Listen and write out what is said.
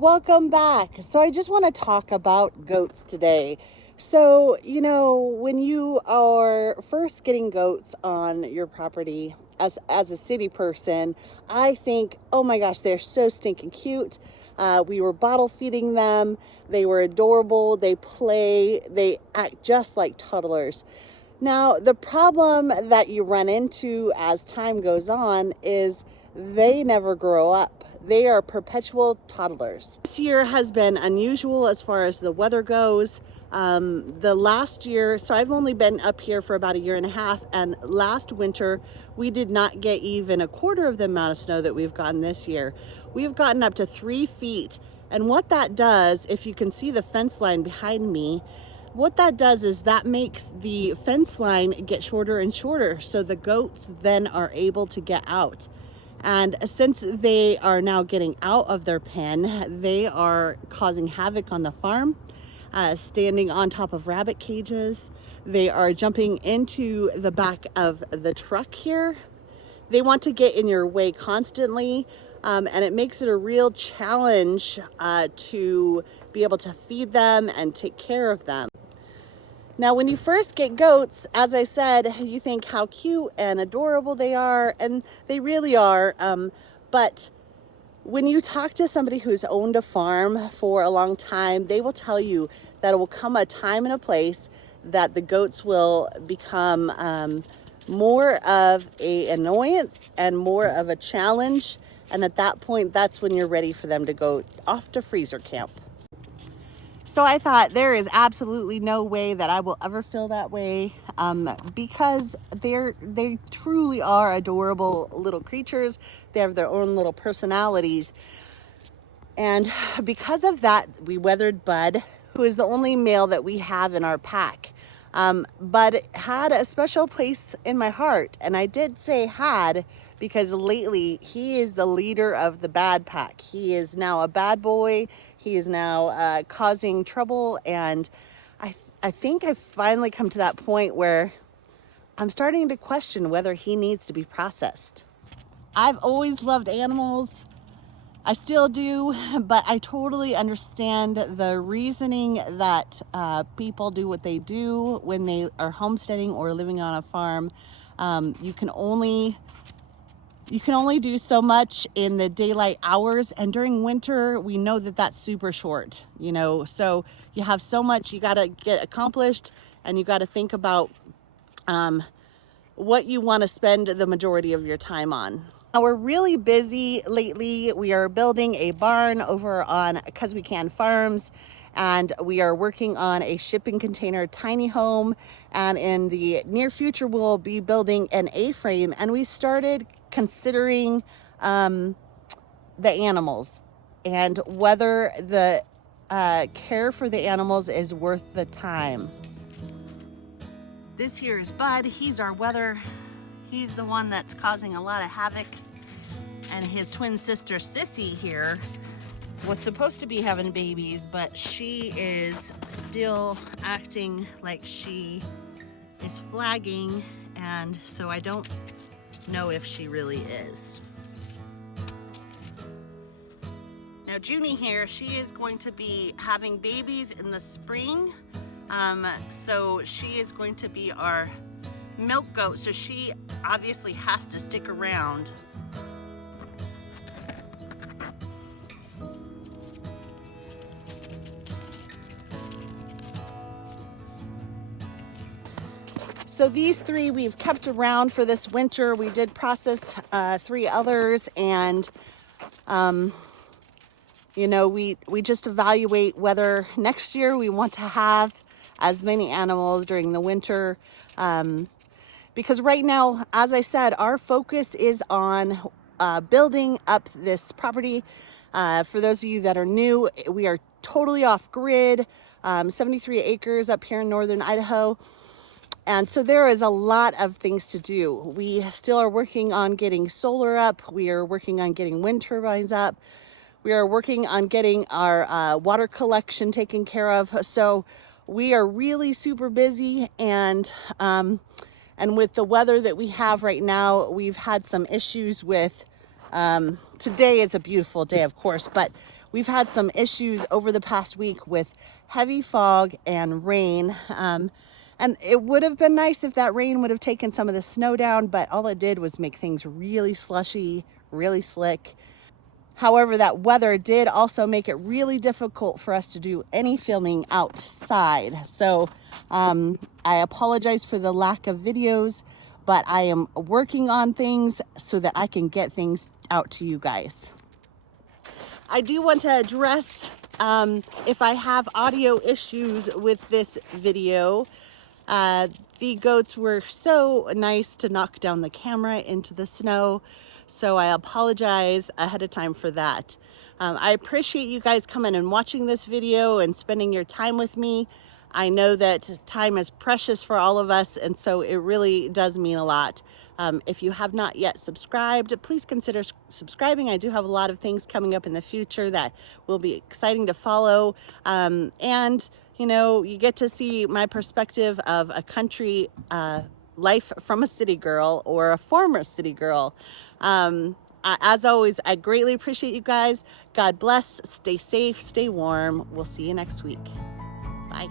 Welcome back. So I just want to talk about goats today. So, when you are first getting goats on your property as a city person, I think, oh my gosh, they're so stinking cute. We were bottle feeding them. They were adorable. They play. They act just like toddlers. Now, the problem that you run into as time goes on is they never grow up. They are perpetual toddlers. This year has been unusual as far as the weather goes. The last year, so I've only been up here for about a year and a half, and last winter we did not get even a quarter of the amount of snow that we've gotten this year. We've gotten up to 3 feet, and what that does, if you can see the fence line behind me, what that does is that makes the fence line get shorter and shorter, so the goats then are able to get out. And since they are now getting out of their pen, they are causing havoc on the farm, standing on top of rabbit cages. They are jumping into the back of the truck here. They want to get in your way constantly, and it makes it a real challenge to be able to feed them and take care of them. Now, when you first get goats, as I said, you think how cute and adorable they are, and they really are. But when you talk to somebody who's owned a farm for a long time, they will tell you that it will come a time and a place that the goats will become more of an annoyance and more of a challenge. And at that point, that's when you're ready for them to go off to freezer camp. So I thought there is absolutely no way that I will ever feel that way, because they truly are adorable little creatures. They have their own little personalities. And because of that, we weathered Bud, who is the only male that we have in our pack. Bud had a special place in my heart. And I did say had, because lately he is the leader of the bad pack. He is now a bad boy. He is now causing trouble. And I think I've finally come to that point where I'm starting to question whether he needs to be processed. I've always loved animals. I still do, but I totally understand the reasoning that people do what they do when they are homesteading or living on a farm. You can only do so much in the daylight hours, and during winter we know that that's super short, so you have so much you got to get accomplished, and you got to think about what you want to spend the majority of your time on. Now, we're really busy lately. We are building a barn over on Because We Can Farms, and we are working on a shipping container tiny home, and in the near future we'll be building an A-frame. And we started considering the animals and whether the care for the animals is worth the time. This here is Bud. He's our weather. He's the one that's causing a lot of havoc. And his twin sister Sissy here was supposed to be having babies, but she is still acting like she is flagging, and so I don't know if she really is. Now Junie here, she is going to be having babies in the spring, so she is going to be our milk goat, so she obviously has to stick around. So these 3 we've kept around for this winter. We did process 3 others, and we just evaluate whether next year we want to have as many animals during the winter, because right now, as I said, our focus is on building up this property. For those of you that are new, we are totally off grid, 73 acres up here in Northern Idaho. And so there is a lot of things to do. We still are working on getting solar up. We are working on getting wind turbines up. We are working on getting our water collection taken care of. So we are really super busy, and with the weather that we have right now, we've had some issues with, today is a beautiful day, of course, but we've had some issues over the past week with heavy fog and rain. And it would have been nice if that rain would have taken some of the snow down, but all it did was make things really slushy, really slick. However, that weather did also make it really difficult for us to do any filming outside. So I apologize for the lack of videos, but I am working on things so that I can get things out to you guys. I do want to address if I have audio issues with this video. The goats were so nice to knock down the camera into the snow, so I apologize ahead of time for that. I appreciate you guys coming and watching this video and spending your time with me. I know that time is precious for all of us, and so it really does mean a lot. If you have not yet subscribed, please consider subscribing. I do have a lot of things coming up in the future that will be exciting to follow. And you know, you get to see my perspective of a country life from a city girl or a former city girl. As always, I greatly appreciate you guys. God bless. Stay safe, stay warm. We'll see you next week. Bye.